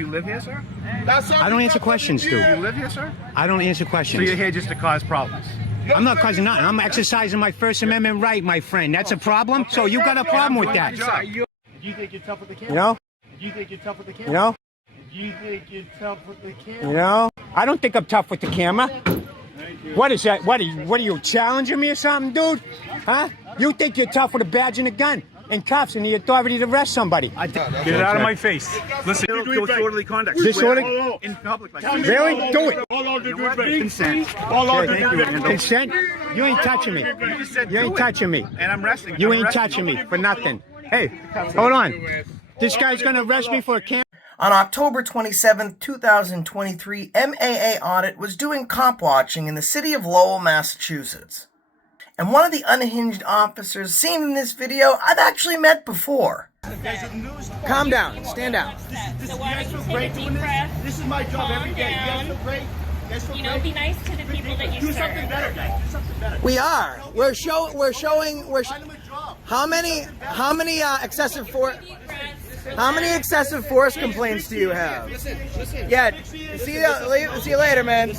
you live here, sir? I don't answer questions, dude. Do you live here, sir? I don't answer So questions. you're here just to cause problems? I'm not causing nothing. I'm exercising my First Amendment right, my friend. That's a problem? So you got a problem with that? Do you think you're tough with the camera? You know? Do you think you're tough with the camera? You know? Do you think you're tough with the camera? You know? I don't think I'm tough with the camera. What is that? What are you challenging me or something, dude? Huh? You think you're tough with a badge and a gun and cuffs and the authority to arrest somebody? Get it out of my face. Listen, disorderly conduct. Disorderly? In public like Really? Do it. Consent. Consent? You ain't touching me. You ain't touching me. And I'm resting. You ain't touching me for nothing. Hey, hold on. This guy's gonna arrest me for a camera. On October 27, 2023, MAA Audit was doing cop watching in the city of Lowell, Massachusetts. And one of the unhinged officers seen in this video I've actually met before. Calm down. Stand down. So why don't you take a deep breath? This is my job every day. You know, be nice to the people that you serve. Do something better, guys. Do something better. We are. We're showing. How many excessive force? How many excessive force complaints do you have? Yeah, see you later, man.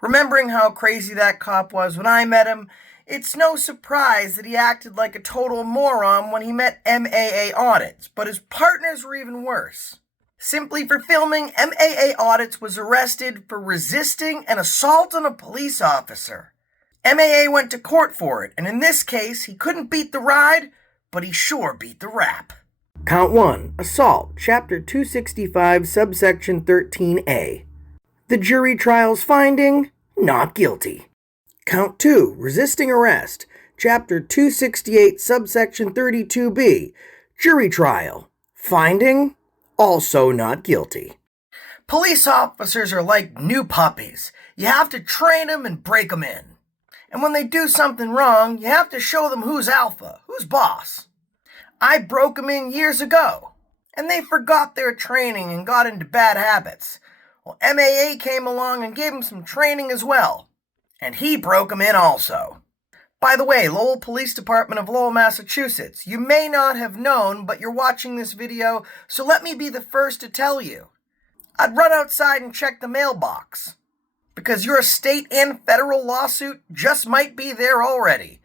Remembering how crazy that cop was when I met him, it's no surprise that he acted like a total moron when he met MAA Audits, but his partners were even worse. Simply for filming, MAA Audits was arrested for resisting an assault on a police officer. MAA went to court for it, and in this case, he couldn't beat the ride, but he sure beat the rap. Count 1. Assault, Chapter 265, Subsection 13A. The jury trial's finding, not guilty. Count 2. Resisting arrest, Chapter 268, Subsection 32B. Jury trial. Finding, also not guilty. Police officers are like new puppies. You have to train them and break them in. And when they do something wrong, you have to show them who's alpha, who's boss. I broke them in years ago, and they forgot their training and got into bad habits. Well, MAA came along and gave them some training as well, and he broke them in also. By the way, Lowell Police Department of Lowell, Massachusetts, you may not have known, but you're watching this video, so let me be the first to tell you. I'd run outside and check the mailbox, because your state and federal lawsuit just might be there already.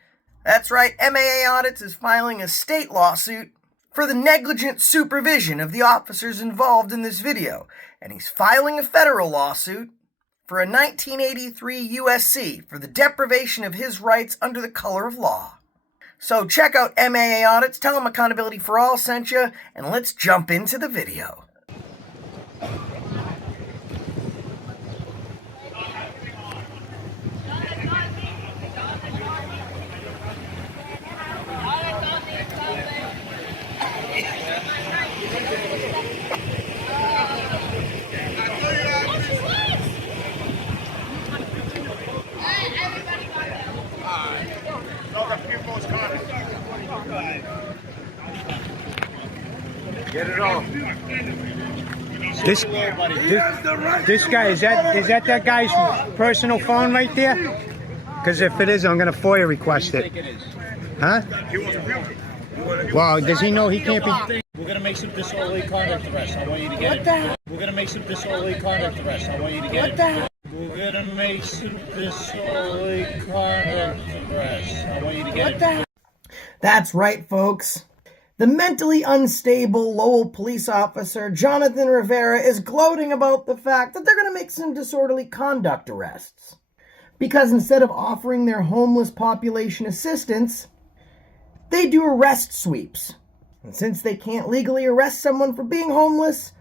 That's right, MAA Audits is filing a state lawsuit for the negligent supervision of the officers involved in this video, and he's filing a federal lawsuit for a 1983 USC for the deprivation of his rights under the color of law. So check out MAA Audits, tell them Accountability for All sent you, and let's jump into the video. Get it all. This guy, is that guy's personal phone right there? Because if it is, I'm gonna FOIA request it. Huh? Well, does he know he can't be? We're gonna make some disorderly conduct arrests. I want you to get it. We're gonna make some disorderly conduct arrests. I want you to get it. We're gonna make some disorderly conduct arrests. I want you to get it. That's right, folks. The mentally unstable Lowell police officer, Jonathan Rivera, is gloating about the fact that they're going to make some disorderly conduct arrests. Because instead of offering their homeless population assistance, they do arrest sweeps. And since they can't legally arrest someone for being homeless,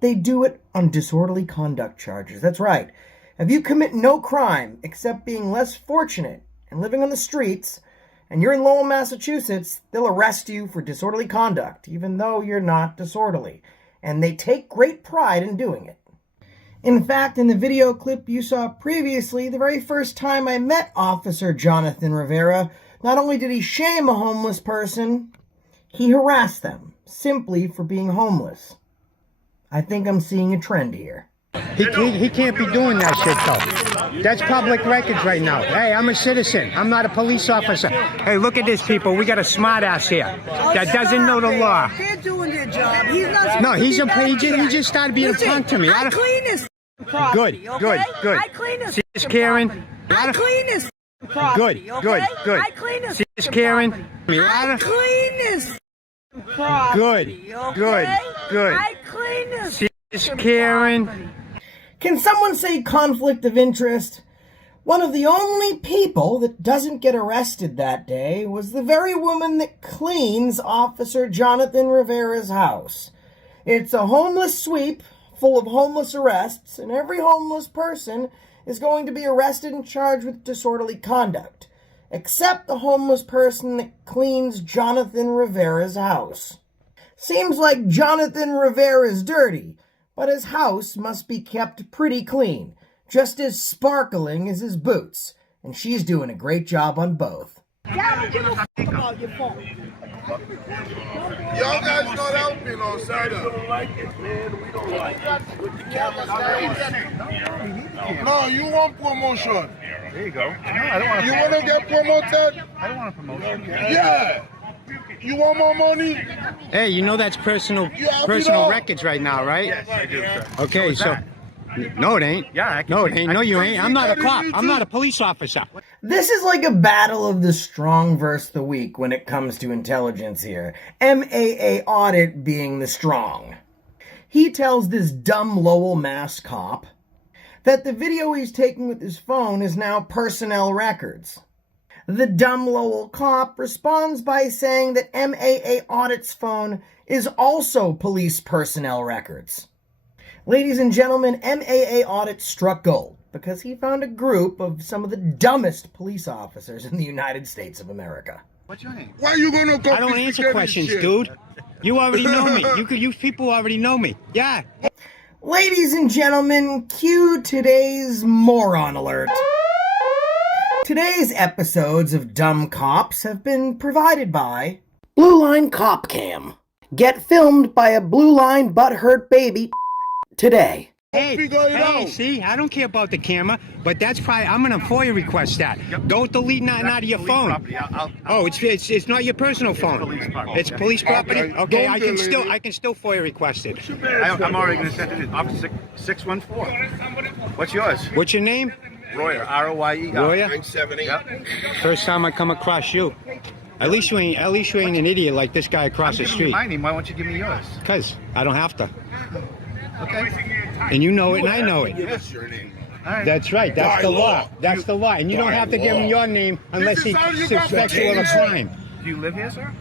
they do it on disorderly conduct charges. That's right. If you commit no crime except being less fortunate and living on the streets, and you're in Lowell, Massachusetts, they'll arrest you for disorderly conduct, even though you're not disorderly. And they take great pride in doing it. In fact, in the video clip you saw previously, the very first time I met Officer Jonathan Rivera, not only did he shame a homeless person, he harassed them, simply for being homeless. I think I'm seeing a trend here. He can't be doing that shit, though. That's public records right now. Hey, I'm a citizen. I'm not a police officer. Hey, look at this, people. We got a smart ass here that doesn't know the law. They're doing their job. He's not. No, he just started being a punk to me. I clean this property. Good. I clean this. See this, Karen? I clean this property. Good. I clean this. See this, Karen? I clean this property. Good. I clean this. See this, Karen? Can someone say conflict of interest? One of the only people that doesn't get arrested that day was the very woman that cleans Officer Jonathan Rivera's house. It's a homeless sweep full of homeless arrests, and every homeless person is going to be arrested and charged with disorderly conduct, except the homeless person that cleans Jonathan Rivera's house. Seems like Jonathan Rivera's dirty, but his house must be kept pretty clean, just as sparkling as his boots, and she's doing a great job on both. I don't give a f*** about your phone. Y'all guys not helping on Saturday. No, you want promotion. There you go. No, I don't want You want to get promoted? I don't want a promotion. Yeah. You want more money? Hey, you know that's personal records right now, right? Yes, I do, sir. Okay, so no, it ain't. Yeah, I can No, it see- ain't. I No, can you see- ain't. I'm not a cop. I'm not a police officer. This is like a battle of the strong versus the weak when it comes to intelligence here. MAA Audit being the strong. He tells this dumb Lowell Mass cop that the video he's taking with his phone is now personnel records. The dumb Lowell cop responds by saying that MAA Audit's phone is also police personnel records. Ladies and gentlemen, MAA Audit struck gold because he found a group of some of the dumbest police officers in the United States of America. What's your name? Why you gonna go? I don't answer questions, dude. You already know me. You people already know me. Yeah. Ladies and gentlemen, cue today's moron alert. Today's episodes of Dumb Cops have been provided by Blue Line Cop Cam. Get filmed by a Blue Line butthurt baby today. Hey, see, I don't care about the camera, but that's probably, I'm gonna FOIA request that. Don't delete nothing out of your phone. It's not your personal phone. Police property. It's police property. Okay, I can still FOIA request it. I'm already going to send it to Officer 614. What's yours? What's your name? Royer. R-O-Y-E. Royer? 978. Yep. First time I come across you. At least you ain't an idiot like this guy across the I'm giving street. you my name. Why won't you give me yours? Cause I don't have to. Okay. And you know it and I know it. That's your name. All right. That's right. That's the law. That's the law. And you don't have to give him your name unless he suspects you of a crime. Do you live here, sir?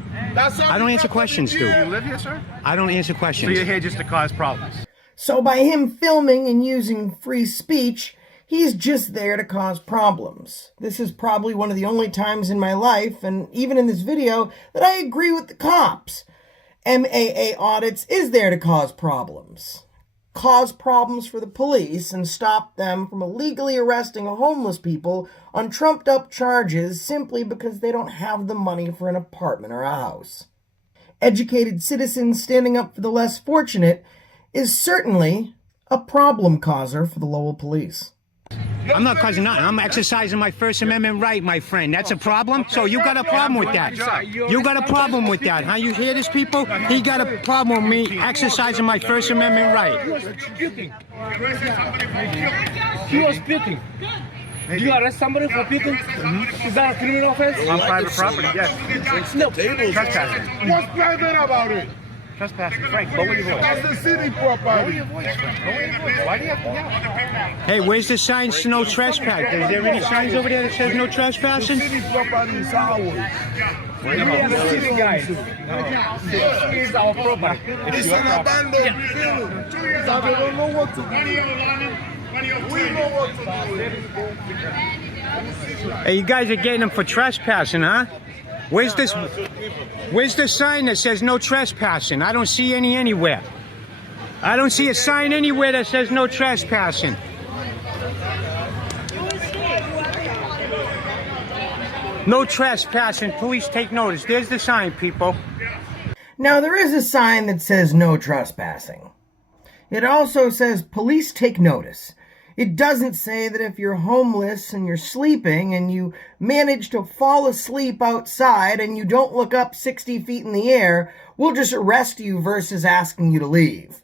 I don't answer questions, Do you dude. live here, sir? I don't answer So questions. you're here just to cause problems? So by him filming and using free speech, he's just there to cause problems. This is probably one of the only times in my life, and even in this video, that I agree with the cops. MAA Audits is there to cause problems. Cause problems for the police and stop them from illegally arresting homeless people on trumped up charges simply because they don't have the money for an apartment or a house. Educated citizens standing up for the less fortunate is certainly a problem causer for the Lowell Police. I'm not causing nothing. I'm exercising my First Amendment right, my friend. That's a problem? So you got a problem with that? You got a problem with that, huh? You hear this, people? He got a problem with me exercising my First Amendment right. He was speaking. Do you arrest somebody for speaking? Is that a criminal offense? On private property, yes. No. Trespassing. What's private about it? Trespassing. Frank, lower your voice. That's the city Lower property. your voice, Frank. Lower your voice. Why do you have to yell? Hey, where's the sign, no trespass? Is there any signs over there that says no trespassing? City property is ours. We are the city guys. This is our property. It's an abandoned field. So they don't know what to do. We know what to do. Hey, you guys are getting them for trespassing, huh? Where's the sign that says no trespassing? I don't see any anywhere. I don't see a sign anywhere that says no trespassing. No trespassing. Police take notice. There's the sign, people. Now, there is a sign that says no trespassing. It also says, police take notice. It doesn't say that if you're homeless and you're sleeping and you manage to fall asleep outside and you don't look up 60 feet in the air, we'll just arrest you versus asking you to leave.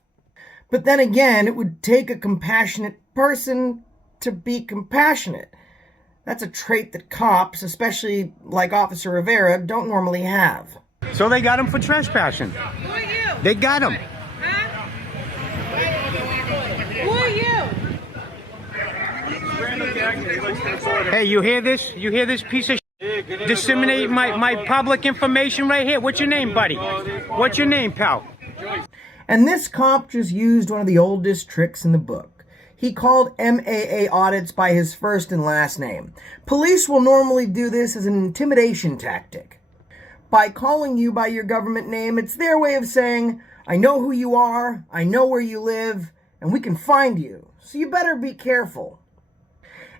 But then again, it would take a compassionate person to be compassionate. That's a trait that cops, especially like Officer Rivera, don't normally have. So they got him for trespassing. Who are you? They got him. Huh? Who are you? Hey, you hear this? You hear this piece of shit? Disseminate my public information right here. What's your name, buddy? What's your name, pal? And this cop just used one of the oldest tricks in the book. He called MAA audits by his first and last name. Police will normally do this as an intimidation tactic. By calling you by your government name, it's their way of saying, I know who you are, I know where you live, and we can find you, so you better be careful.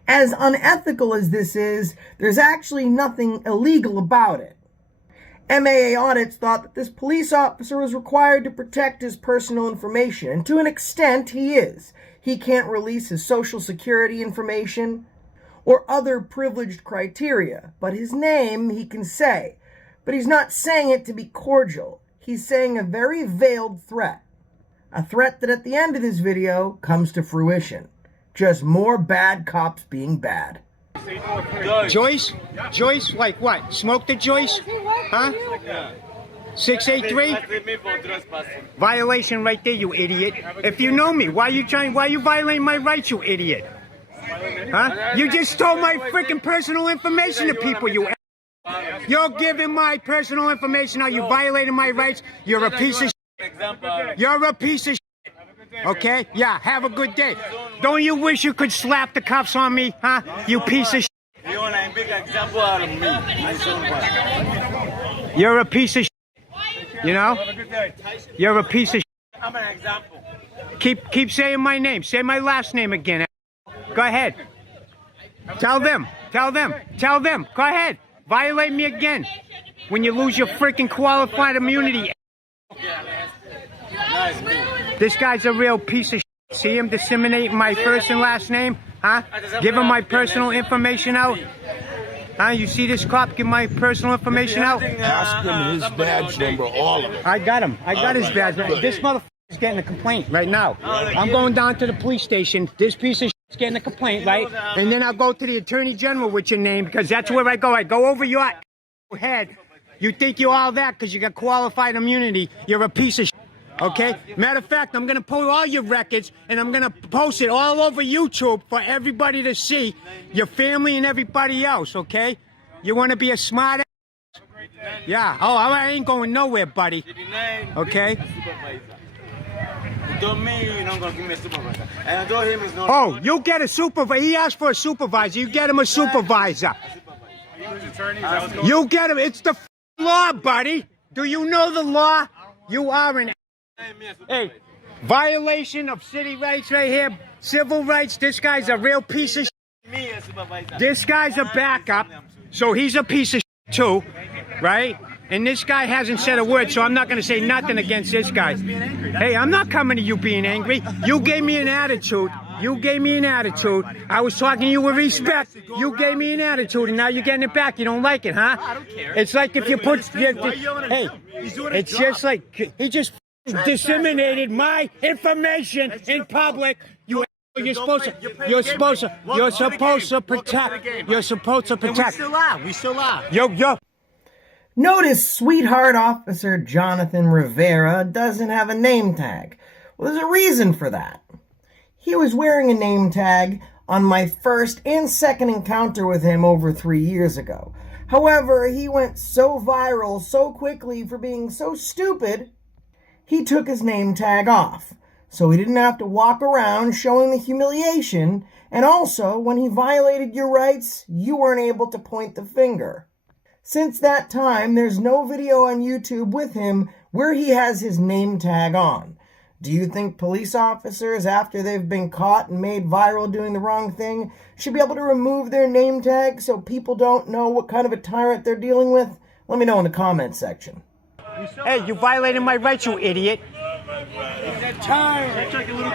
As unethical as this is, there's actually nothing illegal about it. MAA audits thought that this police officer was required to protect his personal information, and to an extent he is. He can't release his social security information or other privileged criteria, but his name he can say. But he's not saying it to be cordial. He's saying a very veiled threat. A threat that at the end of this video comes to fruition. Just more bad cops being bad. Joyce? Joyce? Like what? Smoke the Joyce? Huh? 683? Violation right there, you idiot. If you know me, why you violating my rights, you idiot? Huh? You just stole my freaking personal information to people, you You're giving my personal information out. You violating my rights. You're a piece of shit. You're a piece of shit. Okay? Yeah, have a good day. Don't you wish you could slap the cuffs on me, huh? You piece of shit. You're a piece of shit. You know? You're a piece of shit. I'm an example. Keep saying my name. Say my last name again. Go ahead. Tell them. Tell them. Tell them. Go ahead. Violate me again when you lose your freaking qualified immunity. This guy's a real piece of shit. See him disseminate my first and last name? Huh? Give him my personal information out? Huh? You see this cop give my personal information out? Ask him his badge number, all of it. I got him. I got his badge. This motherfucker is getting a complaint right now. I'm going down to the police station. This piece of shit is getting a complaint, right? And then I'll go to the Attorney General with your name because that's where I go. I go over your head. You think you're all that because you got qualified immunity. You're a piece of shit. Okay? Matter of fact, I'm going to pull all your records and I'm going to post it all over YouTube for everybody to see, your family and everybody else, okay? You want to be a smart ass? Yeah. Oh, I ain't going nowhere, buddy. Okay? Oh, you get a supervisor. He asked for a supervisor. You get him a supervisor. You get him. It's the law, buddy. Do you know the law? You are an... Hey, violation of city rights right here. Civil rights. This guy's a real piece of shit. This guy's a backup, so he's a piece of shit too, right? And this guy hasn't said a word, so I'm not going to say nothing against this guy. Hey, I'm not coming to you being angry. You gave me an attitude. You gave me an attitude. I was talking to you with respect. You gave me an attitude, and now you're getting it back. You don't like it, huh? I don't care. It's like if you put... Hey, it's just like... He just disseminated my information in public. You're supposed to protect. You're supposed to protect. We still are. Yo. Notice Sweetheart Officer Jonathan Rivera doesn't have a name tag. Well, there's a reason for that. He was wearing a name tag on my first and second encounter with him over 3 years ago. However, he went so viral so quickly for being so stupid, he took his name tag off. So he didn't have to walk around showing the humiliation, and also, when he violated your rights, you weren't able to point the finger. Since that time, there's no video on YouTube with him where he has his name tag on. Do you think police officers, after they've been caught and made viral doing the wrong thing, should be able to remove their name tag so people don't know what kind of a tyrant they're dealing with? Let me know in the comments section. Hey, you violated my rights, you idiot.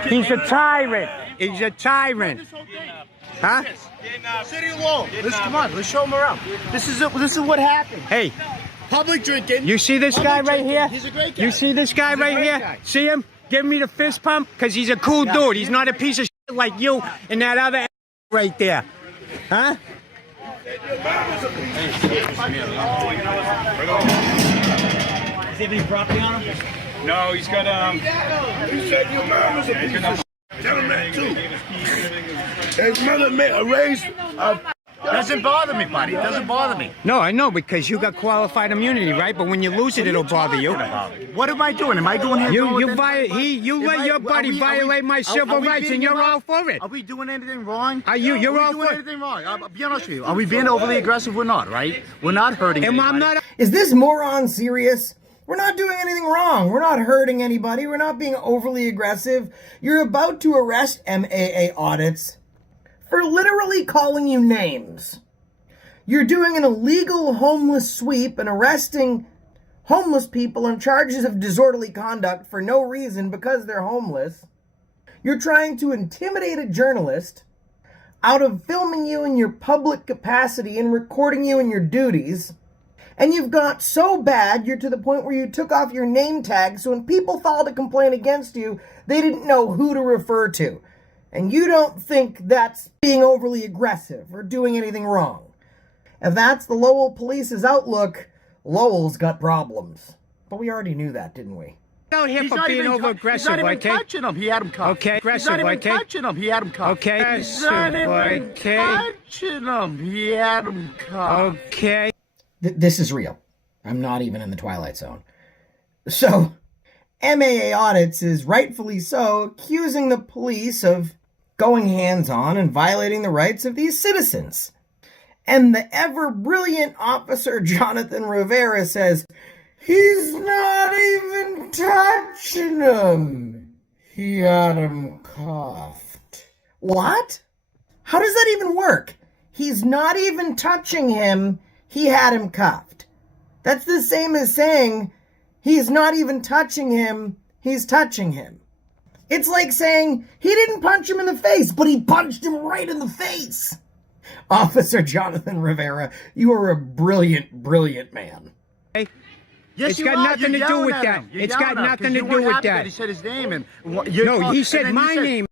He's a tyrant. He's a tyrant. Huh? City of Lowell. Come on, let's show him around. This is what happened. Hey, Public drinking. you see this guy right here? He's a great guy. You see this guy right here? guy. See him? Give me the fist pump, because he's a cool dude. He's not a piece of shit like you and that other right there. Huh? Does he have any property on him? No, he's got You said your mom was a piece of shit. Tell him that too. His mother raised a... Doesn't bother me, buddy. It doesn't bother me. No, I know, because you got qualified immunity, right? But when you lose it, it'll bother you. What am I doing? Am I doing anything wrong with You let your buddy violate my civil rights, and you're all for it. Are we doing anything wrong? You're all doing for it. anything wrong? I'll be honest with you. Are we being overly aggressive? We're not, right? We're not hurting And anybody. I'm not. Is this moron serious? We're not doing anything wrong. We're not hurting anybody. We're not being overly aggressive. You're about to arrest MAA audits for literally calling you names. You're doing an illegal homeless sweep and arresting homeless people on charges of disorderly conduct for no reason because they're homeless. You're trying to intimidate a journalist out of filming you in your public capacity and recording you in your duties. And you've got so bad, you're to the point where you took off your name tag, so when people filed a complaint against you, they didn't know who to refer to. And you don't think that's being overly aggressive or doing anything wrong. If that's the Lowell Police's outlook, Lowell's got problems. But we already knew that, didn't we? Out here for being over aggressive, He's not even okay? touching him. He had him cuffed. Okay, He's not aggressive, even okay? touching him. He had him cuffed. Okay, He's not even okay, touching him. He had him cuffed. okay. This is real. I'm not even in the Twilight Zone. So, MAA Audits is rightfully so accusing the police of going hands-on and violating the rights of these citizens. And the ever-brilliant Officer Jonathan Rivera says, he's not even touching him. He had him cuffed. What? How does that even work? He's not even touching him. He had him cuffed. That's the same as saying, he's not even touching him. He's touching him. It's like saying, he didn't punch him in the face, but he punched him right in the face. Officer Jonathan Rivera, you are a brilliant, brilliant man. Yes, It's you got are. nothing You're to do yelling with at that. him. You're It's yelling got at him nothing 'cause to you do weren't with happy that. He said his name and No, he said my name.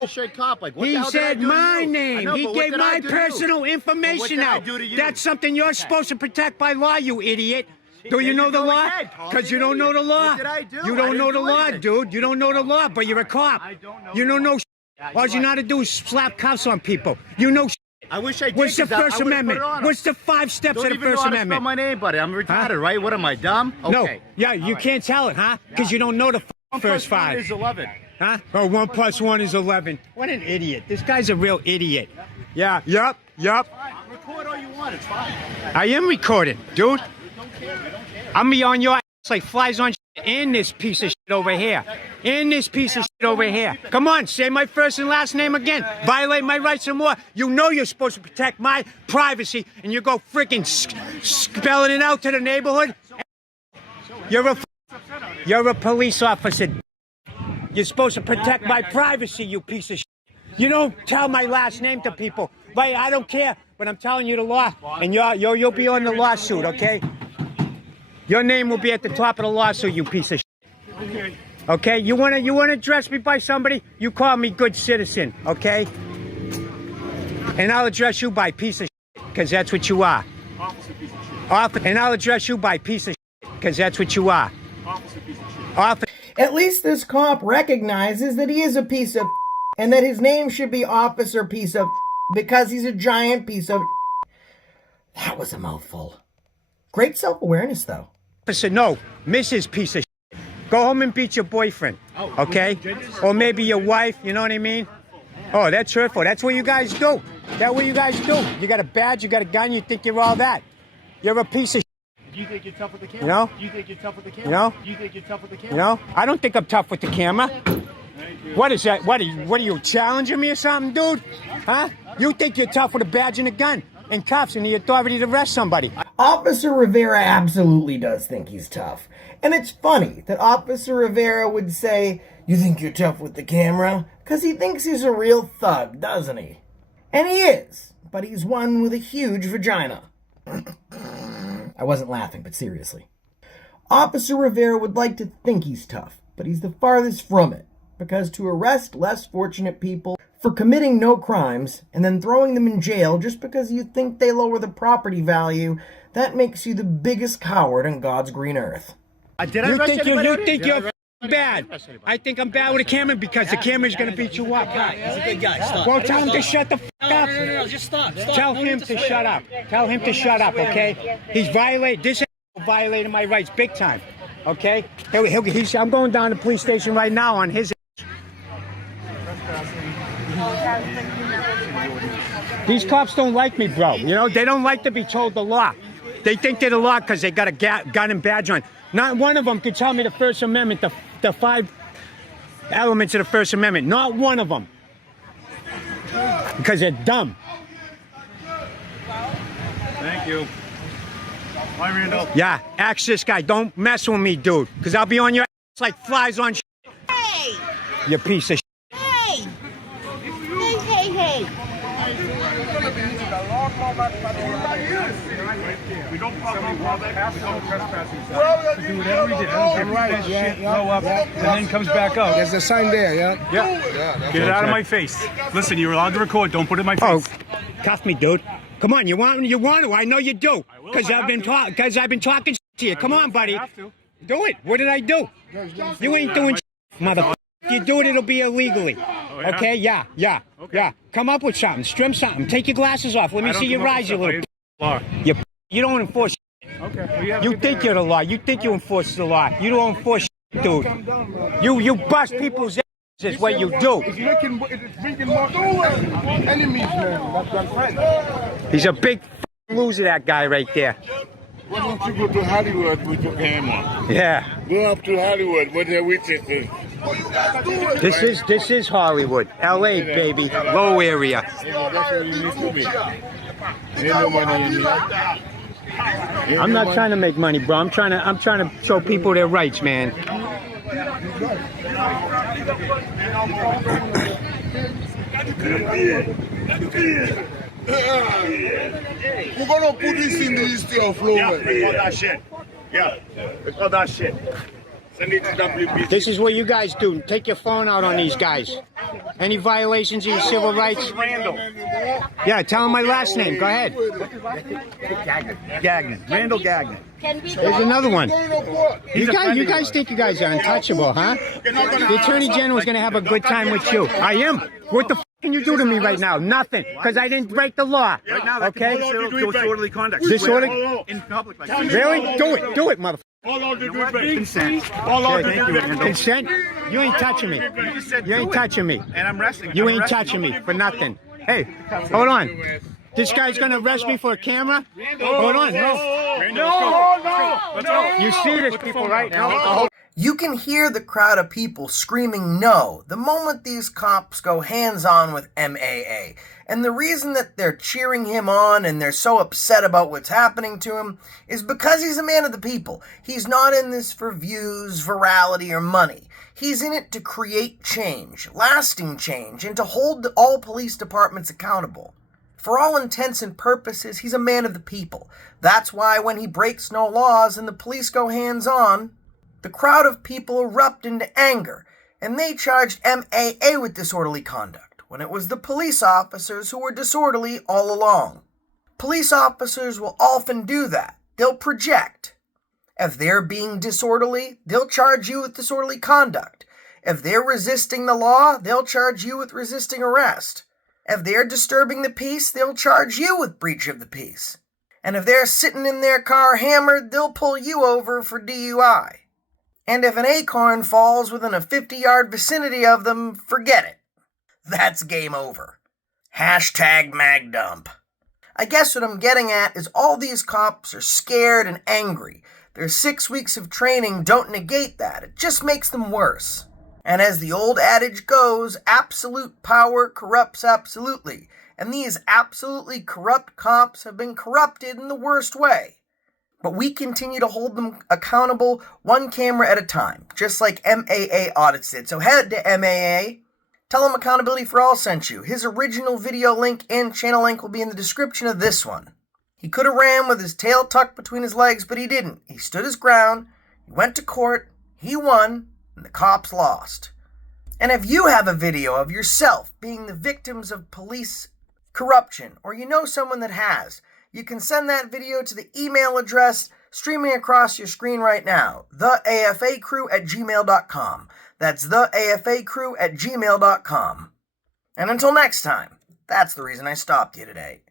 Bullshit cop. Like, what the He hell did I said do to my you? I name. know, He but what gave did I my do to you? personal information did I out. do to you? That's something you're supposed to protect by law, you idiot. Do you There know you the go law? again, calling Because me you an don't know the idiot. law. What did I do? You I don't didn't know the do law, anything. dude. You don't know the law, but you're a cop. I don't know You the don't law. know. All you know how to do is slap cuffs on people. You know. I wish I did. What's the 'cause I First would've put Amendment? it on him. What's the 5 steps Don't of the even know First how to spell Amendment? my name, buddy. I'm retarded, right? What am I, dumb? No. Okay. Yeah, you can't tell it, huh? Because you don't know the first 5. Is 11. Huh? Oh, 1 + 1 is 11. What an idiot. This guy's a real idiot. Yeah, yup. Record all you want. It's fine. I am recording, dude. I'm be on your ass like flies on shit in this piece of shit over here. In this piece of shit over here. Come on, say my first and last name again. Violate my rights some more. You know you're supposed to protect my privacy, and you go freaking spelling it out to the neighborhood. You're a police officer. You're supposed to protect my privacy, you piece of shit. You don't tell my last name to people. Right, I don't care, but I'm telling you the law, and you'll be on the lawsuit, okay? Your name will be at the top of the lawsuit, you piece of shit. Okay. Okay, you wanna address me by somebody? You call me good citizen, okay? And I'll address you by piece of shit, because that's what you are. Officer piece of shit. And I'll address you by piece of shit, because that's what you are. Officer piece of shit. At least this cop recognizes that he is a piece of and that his name should be Officer Piece of because he's a giant piece of. That was a mouthful. Great self-awareness, though. Officer, no, Mrs. Piece of shit. Go home and beat your boyfriend, okay? Or maybe your wife, you know what I mean? Oh, that's hurtful. That's what you guys do. That's what you guys do. You got a badge, you got a gun, you think you're all that. You're a piece of shit. Do you think you're tough with the camera? You know? Do you think you're tough with the camera? You know? Do you think you're tough with the camera? You know? I don't think I'm tough with the camera. What is that? What are you challenging me or something, dude? Huh? You think you're tough with a badge and a gun? in cuffs and the authority to arrest somebody. Officer Rivera absolutely does think he's tough. And it's funny that Officer Rivera would say, "You think you're tough with the camera?" Because he thinks he's a real thug, doesn't he? And he is, but he's one with a huge vagina. I wasn't laughing, but seriously. Officer Rivera would like to think he's tough, but he's the farthest from it. Because to arrest less fortunate people for committing no crimes and then throwing them in jail just because you think they lower the property value, that makes you the biggest coward on God's green earth. You think you're bad. I think I'm bad with a camera because the camera's going to beat you up. He's a good guy. Stop. Well, tell him to shut the up. No, just stop. Tell him to shut up. Tell him to shut up, okay? He's violating my rights big time, okay? I'm going down to the police station right now on his. These cops don't like me, bro. You know, they don't like to be told the law. They think they're the law because they got a gun and badge on. Not one of them could tell me the First Amendment, the 5 elements of the First Amendment. Not one of them. Because they're dumb. Thank you. Bye, Randall. Yeah, ask this guy. Don't mess with me, dude. Because I'll be on your ass like flies on shit. Hey! You piece of shit. Hey! Hey! We don't probably want that. We don't trespassing. Do whatever we did. I don't care if we shit, blow up, and then comes back up. There's a sign there, yeah? Yeah. Get it out of my face. Listen, you're allowed to record. Don't put it in my face. Oh, cuff me, dude. Come on, you want to? I know you do. Because I've been talking to you. Come on, buddy. Do it. What did I do? You ain't doing motherfucker. If you do it, it'll be illegally. Okay? Yeah. Come up with something. Strum something. Take your glasses off. Let me see your eyes, you little. You don't enforce. Okay. You think you're the law. You think you enforce the law. You don't enforce, dude. You bust people's ass. Is what you do. It's bringing more enemies, man. That's right. He's a big loser, that guy right there. Why don't you go to Hollywood with your camera? Yeah. Go up to Hollywood with your witnesses. This is Hollywood, L.A. baby, low area. That's where you need to be. Ain't no money in here. I'm not trying to make money, bro. I'm trying to show people their rights, man. We're gonna put this in the history of Lowell. Yeah, record that shit. Yeah, record that shit. Send it to WBC. This is what you guys do. Take your phone out on these guys. Any violations of your civil rights? Randall. Yeah, tell him my last name. Go ahead. Gagnon. Randall Gagnon. There's another one. You guys think you guys are untouchable, huh? The Attorney General's going to have a good time with you. I am. What the f*** can you do to me right now? Nothing. Because I didn't break the law. Right now, okay? Disorderly conduct. Disorderly? In public. Like Really? Do it, motherfucker. Consent. Okay, thank you, consent? You ain't touching me. You ain't touching me. And I'm resting. You ain't touching me for nothing. Hey, hold on. This guy's gonna arrest me for a camera? Hold on, no. You see this, people, right now? You can hear the crowd of people screaming no the moment these cops go hands-on with MAA. And the reason that they're cheering him on and they're so upset about what's happening to him is because he's a man of the people. He's not in this for views, virality, or money. He's in it to create change, lasting change, and to hold all police departments accountable. For all intents and purposes, he's a man of the people. That's why when he breaks no laws and the police go hands-on, the crowd of people erupt into anger, and they charged MAA with disorderly conduct, when it was the police officers who were disorderly all along. Police officers will often do that. They'll project. If they're being disorderly, they'll charge you with disorderly conduct. If they're resisting the law, they'll charge you with resisting arrest. If they're disturbing the peace, they'll charge you with breach of the peace. And if they're sitting in their car hammered, they'll pull you over for DUI. And if an acorn falls within a 50-yard vicinity of them, forget it. That's game over. #MagDump. I guess what I'm getting at is all these cops are scared and angry. Their 6 weeks of training don't negate that. It just makes them worse. And as the old adage goes, absolute power corrupts absolutely. and these absolutely corrupt cops have been corrupted in the worst way. But we continue to hold them accountable one camera at a time, just like MAA audits did. So head to MAA, tell them Accountability for All sent you. His original video link and channel link will be in the description of this one. He could have ran with his tail tucked between his legs, but he didn't. He stood his ground, he went to court, he won, and the cops lost. And if you have a video of yourself being the victims of police corruption, or you know someone that has, you can send that video to the email address streaming across your screen right now, theafacrew@gmail.com. That's theafacrew@gmail.com. And until next time, that's the reason I stopped you today.